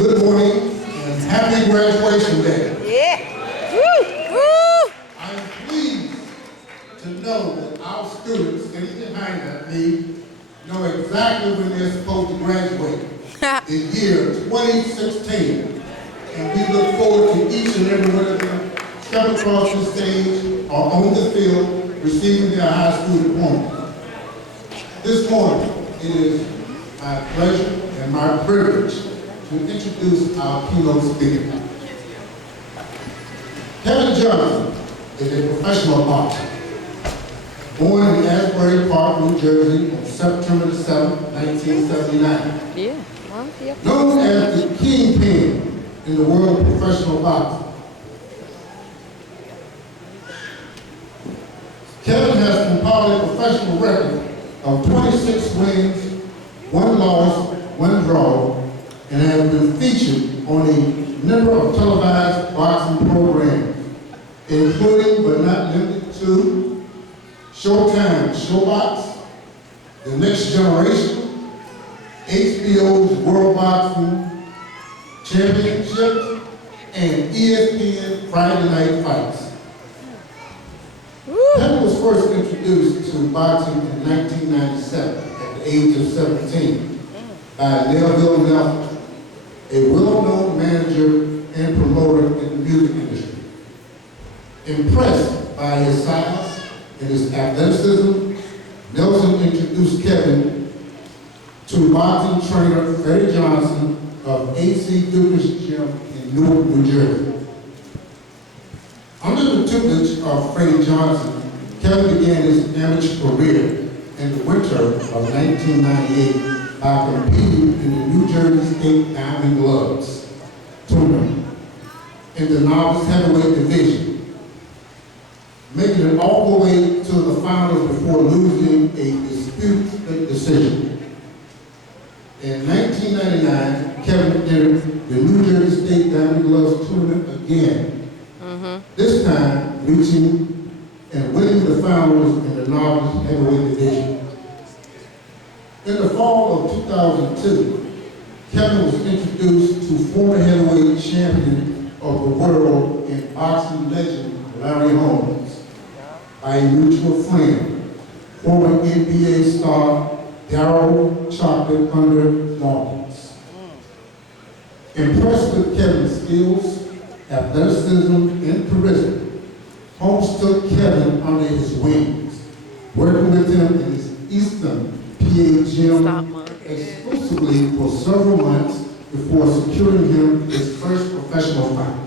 good morning and happy graduation day. Yeah. Woo! Woo! I am pleased to know that our students sitting behind me know exactly when they're supposed to graduate. The year 2016. And we look forward to each and every one of them step across the stage or on the field receiving their high school diploma. This morning, it is my pleasure and my privilege to introduce our keynote speaker. Kevin Johnson is a professional boxer. Born in Asbury Park, New Jersey on September 7, 1979. Yeah. Known as the kingpin in the world of professional boxing. Kevin has compiled a professional record of 26 wins, 1 loss, 1 draw, and has been featured on a number of televised boxing programs, including but not limited to Showtime Showbox, The Next Generation, HBO's World Boxing Championship, and ESPN Friday Night Fights. Kevin was first introduced to boxing in 1997 at the age of 17 by Neville Nelson, a well-known manager and promoter in the music industry. Impressed by his size and his athleticism, Nelson introduced Kevin to boxing trainer Freddie Johnson of AC Duke's Gym in Newark, New Jersey. Under the tutelage of Freddie Johnson, Kevin began his amateur career in the winter of 1998 by competing in the New Jersey State Diamond Gloves tournament in the novice heavyweight division, making it all the way to the finals before losing a disputed decision. In 1999, Kevin entered the New Jersey State Diamond Gloves tournament again, this time reaching and winning the finals in the novice heavyweight division. In the fall of 2002, Kevin was introduced to former heavyweight champion of the world and boxing legend Larry Holmes by a mutual friend, former NBA star Darryl Chocolate Thunder Dawkins. Impressed with Kevin's skills, athleticism, and charisma, Holmes took Kevin under his wings, working with him in his Eastern PA gym exclusively for several months before securing him his first professional fight.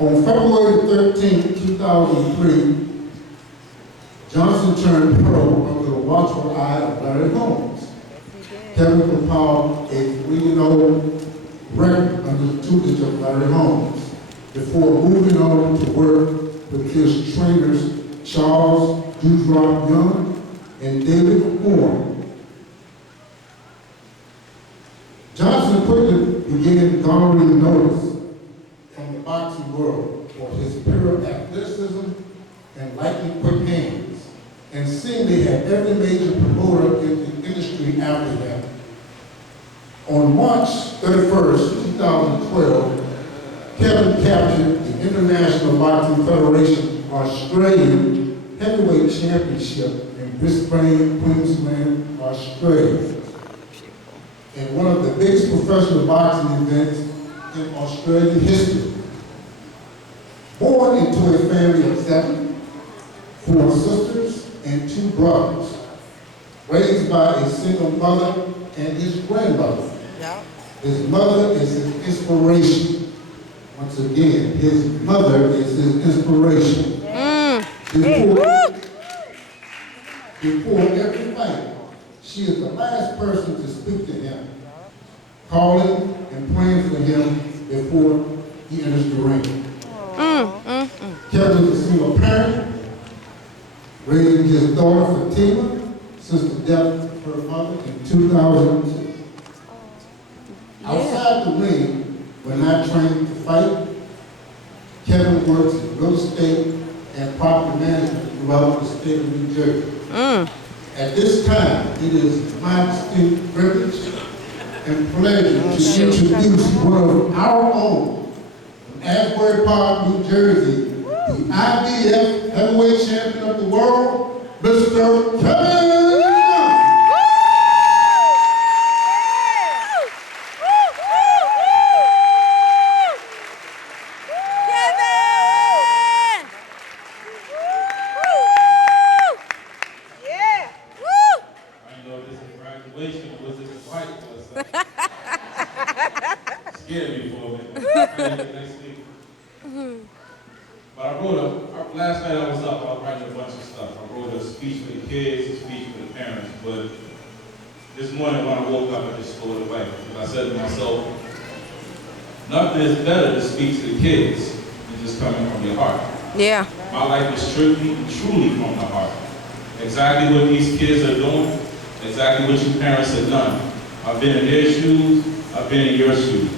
On February 13, 2003, Johnson turned pro under the watchful eye of Larry Holmes. Kevin compiled a 3-0 record under the tutelage of Larry Holmes before moving on to work with his trainers Charles Dewdrop Young and David Horn. Johnson quickly began garnering notice from the boxing world for his pure athleticism and lightning quick hands, and seemingly had every major promoter in the industry after him. On March 31st, 2012, Kevin captured the International Boxing Federation Australian Heavyweight Championship in Brisbane, Queensland, Australia, in one of the biggest professional boxing events in Australian history. Born into a family of 7, 4 sisters and 2 brothers, raised by a single mother and his grandmother. His mother is his inspiration. Once again, his mother is his inspiration. Before every fight, she is the last person to speak to him, calling and praying for him before he enters the ring. Kevin is a single parent, raising his daughter Fatima since the death of her mother in 2002. Outside the ring, when not trained to fight, Kevin works in real estate and property management throughout the state of New Jersey. At this time, it is my distinct privilege and pleasure to introduce one of our own from Asbury Park, New Jersey, the IBF heavyweight champion of the world, Mr. Kevin. Scared me for a minute. Next week. But I wrote last night I was up, I was writing a bunch of stuff. I wrote a speech for the kids, a speech for the parents, but this morning when I woke up, I just threw it away. Because I said to myself, nothing is better to speak to the kids than just coming from your heart. Yeah. My life is truly from the heart. Exactly what these kids are doing, exactly what you parents have done. I've been in their shoes, I've been in your shoes.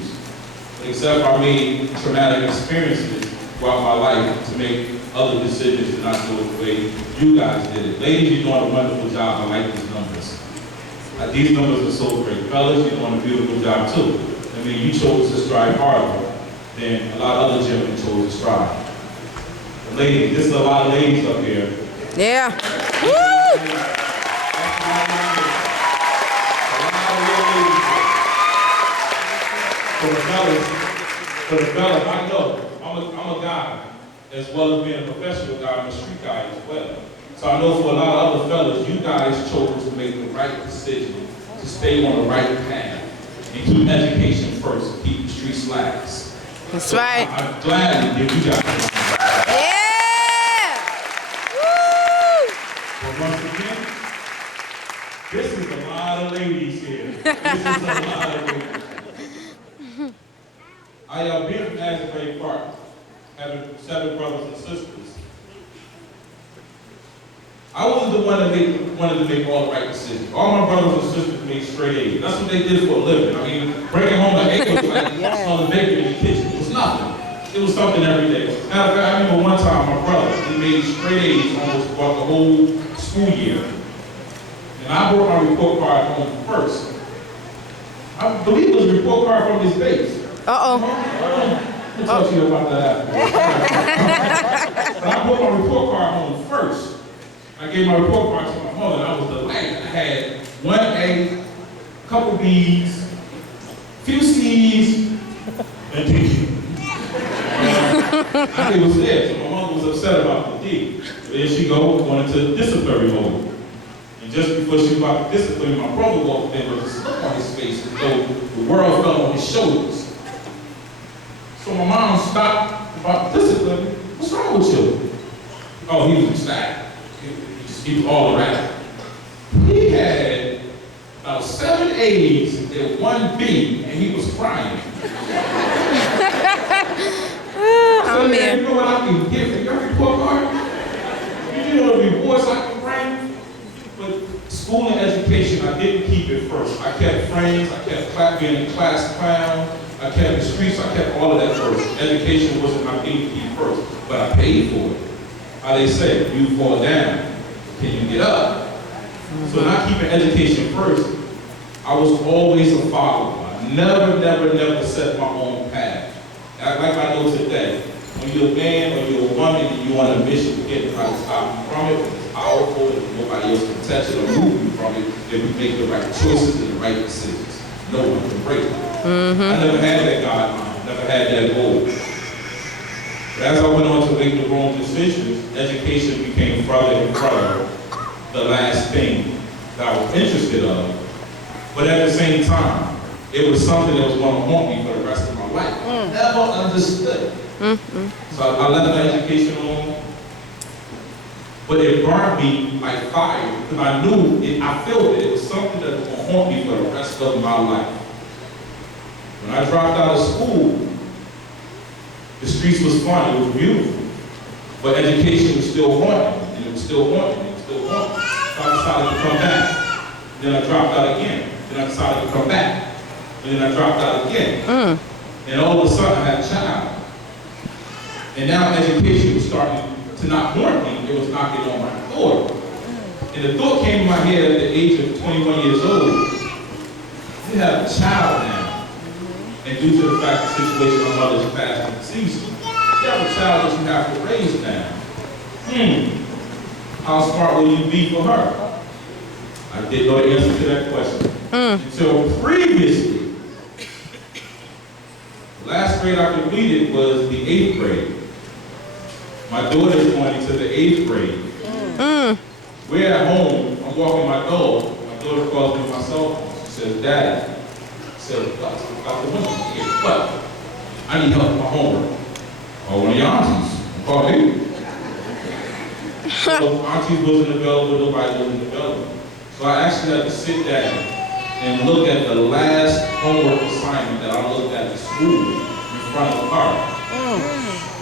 Except I made traumatic experiences throughout my life to make other decisions to not do it the way you guys did it. Ladies, you're doing a wonderful job. I like these numbers. These numbers are so great. Fellas, you're doing a beautiful job too. I mean, you chose to strive harder than a lot of other gentlemen chose to strive. But ladies, there's a lot of ladies up here. Yeah. For the fellas, I know I'm a guy, as well as being a professional guy, I'm a street guy as well. So I know for a lot of other fellas, you guys chose to make the right decision, to stay on the right path, and keep education first, and keep the streets last. That's so right. I'm glad to give you guys. Yeah! Woo! But once again, this is a lot of ladies here. This is a lot of ladies. I being from Asbury Park, having 7 brothers and sisters, I wasn't the one that wanted to make all the right decisions. All my brothers and sisters made straight A's. That's what they did for a living. I mean, bringing home an A was like on the bacon in the kitchen. It was nothing. It was something every day. Matter of fact, I remember one time my brother, he made straight A's almost throughout the whole school year. And I brought my report card home first. I believe it was a report card from his base. Uh-oh. I'll talk to you about that after. But I brought my report card home first. I gave my report card to my mother, and I was delighted. I had 1 A, a couple B's, few C's, and D. I think it was there, so my mom was upset about the D. There she going into disciplinary mode. And just before she was about to discipline, my brother walked in with this look on his face as though the world fell on his shoulders. So my mom stopped about discipline. What's wrong with you? Oh, he was ecstatic. He was all around. He had about 7 A's and 1 B, and he was crying. Oh, man. You know what I can give for your report card? You know the rewards I can bring? But school and education, I didn't keep it first. I kept friends, I kept being a class clown, I kept the streets, I kept all of that first. Education wasn't my thing to keep first, but I paid for it. How they say, you fall down, can you get up? So not keeping education first, I was always a follower. I never set my own path. Like I know today, when you're a man or you're a woman and you're on a mission to get try to stop you from it, it's powerful and nobody else can touch it or move you from it if we make the right choices and the right decisions. No one can break it. I never had that guideline, never had that goal. But as I went on to make the wrong decisions, education became further and further the last thing that I was interested in. But at the same time, it was something that was going to haunt me for the rest of my life. I never understood. So I left my education alone. But it burned me like fire because I knew it, I felt it was something that was going to haunt me for the rest of my life. When I dropped out of school, the streets was fun, it was beautiful. But education was still haunting, and it was still haunting, it was still haunting. So I decided to come back. Then I dropped out again. Then I decided to come back. And then I dropped out again. And all of a sudden I had a child. And now education was starting to not haunt me, it was knocking on my door. And the thought came in my head at the age of 21 years old, you have a child now. And due to the fact the situation my mother's passed and deceased, you have a child that you have to raise now. How smart will you be for her? I didn't know the answer to that question. Until previously, the last grade I completed was the 8th grade. My daughter's going into the 8th grade. We're at home, I'm walking my dog. My daughter calls me on my cell phone. She says, Daddy. I said, Dr. Winston, what? I need help with my homework. Oh, one of your aunties. Call me. So aunties wasn't available, nobody wasn't available. So I actually had to sit down and look at the last homework assignment that I looked at school in front of her.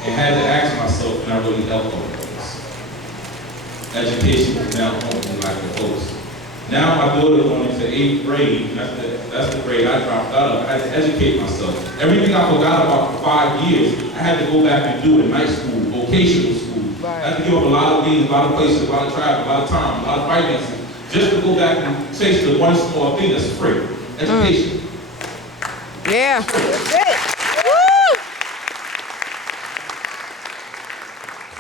And had to ask myself, can I really help her with this? Education is now home like a host. Now my daughter going into 8th grade, that's the grade I dropped out of. I had to educate myself. Everything I forgot about for 5 years, I had to go back and do in night school, vocational school. Right. I had to give up a lot of things, a lot of places, a lot of travel, a lot of time, a lot of finances, just to go back and chase the one small thing that's free, education. Yeah.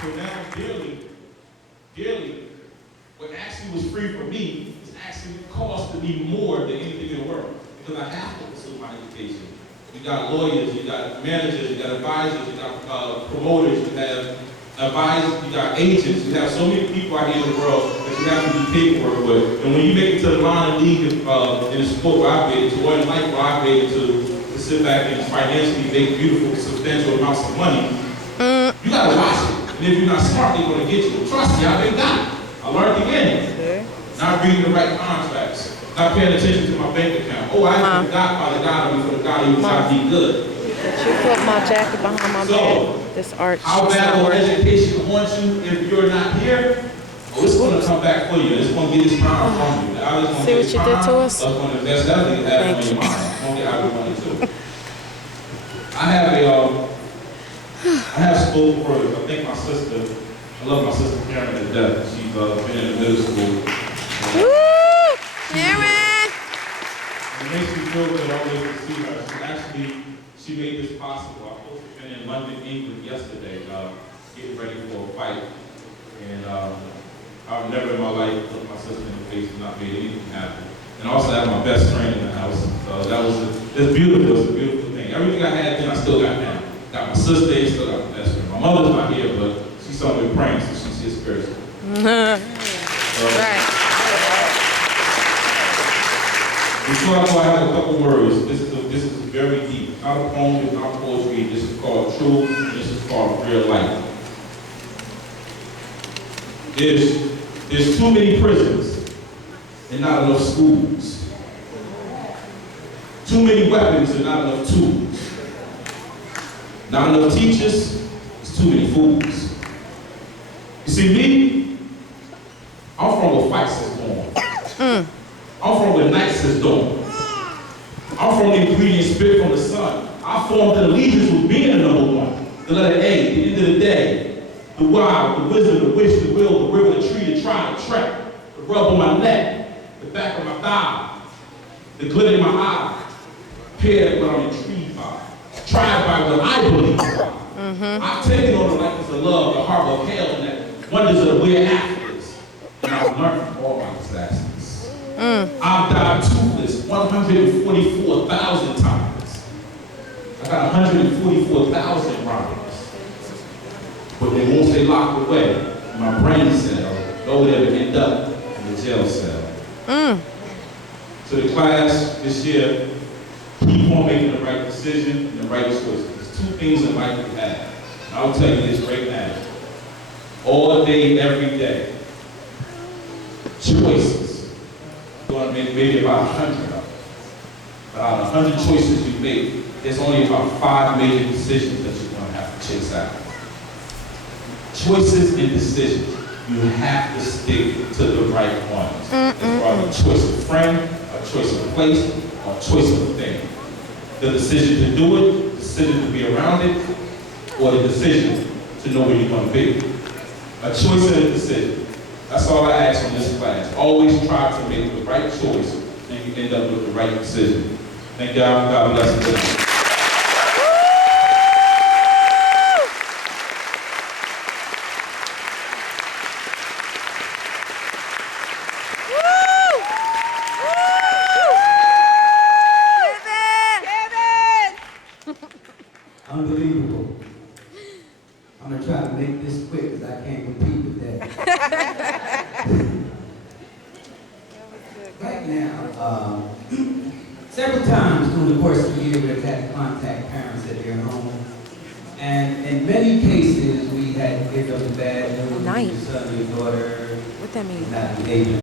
So now dearly, what actually was free for me is actually costing me more than anything in the world. Because I have to pursue my education. You got lawyers, you got managers, you got advisors, you got promoters, you have advisors, you got agents, you have so many people out here in the world that you have to do paperwork with. And when you make it to the line of league in the sport where I've been to, or in life where I've been to sit back and financially make beautiful, substantial amounts of money, you gotta watch it. And if you're not smart, they're gonna get you. Trust me, I've been got it. I learned again. Not reading the right contracts, not paying attention to my bank account. Oh, I forgot by the God of me for the God who trying to be good. She put my jacket behind my back. This arch. How bad will education wants you if you're not here? Oh, it's going to come back for you. It's going to get this power from you. Now, it's going See to what you did to us? That's going to invest everything you have on your mind. It's going to get out of your money too. I have spoken words. I think my sister, I love my sister Karen to death. She's been in the middle school. Woo! Karen! It makes me feel good always to see her. She made this possible. I was supposed to be in London, England yesterday, getting ready for a fight. And I've never in my life looked my sister in the face and not made anything happen. And also I have my best friend in the house. So that was it's beautiful. It's a beautiful thing. Everything I had then, I still got now. Got my sister, and still got my best friend. My mother's not here, but she's somewhere praying, so she's here spiritually. Right. Before I go, I have a couple words. This is very deep. Not a poem, it's not poetry. This is called truth. This is called real life. There's too many prisons and not enough schools. Too many weapons and not enough tools. Not enough teachers, it's too many fools. You see, me, I'm from where fights is born. I'm from where nights is dawn. I'm from the ingredient spit from the sun. I formed an allegiance with being the number one. The letter A, the end of the day. The why, the wisdom, the wish, the will, the river, the tree, the try, the track. The rub on my neck, the back of my thigh. The glitter in my eye. Paired what I'm intrigued by. Tried by what I believe by. I've taken on the likeness of love, the harbor of hell, and that wonders of the weird afterwards. And I've learned from all my disasters. I've died toothless 144,000 times. I got 144,000 rhymes. But they won't stay locked away in my brain cell, nor would ever end up in the jail cell. To the class this year, keep on making the right decision and the right choices. There's two things in life we have. And I'll tell you this right now. All day, every day. Choices. You're going to make maybe about 100 of them. But out of 100 choices you make, there's only about 5 major decisions that you're going to have to chase out. Choices and decisions. You have to stick to the right ones. It's probably a choice of friend, a choice of place, or a choice of thing. The decision to do it, the decision to be around it, or the decision to know where you're going to be. A choice and a decision. That's all I ask from this class. Always try to make the right choice and you end up with the right decision. Thank God. God bless you. I'm gonna try to make this quick because I can't compete with that. Right now, several times through the course of the year, we've had to contact parents at their home. And in many cases, we had to give them the bad news. Nice. Your son, your daughter, What that mean? not engaging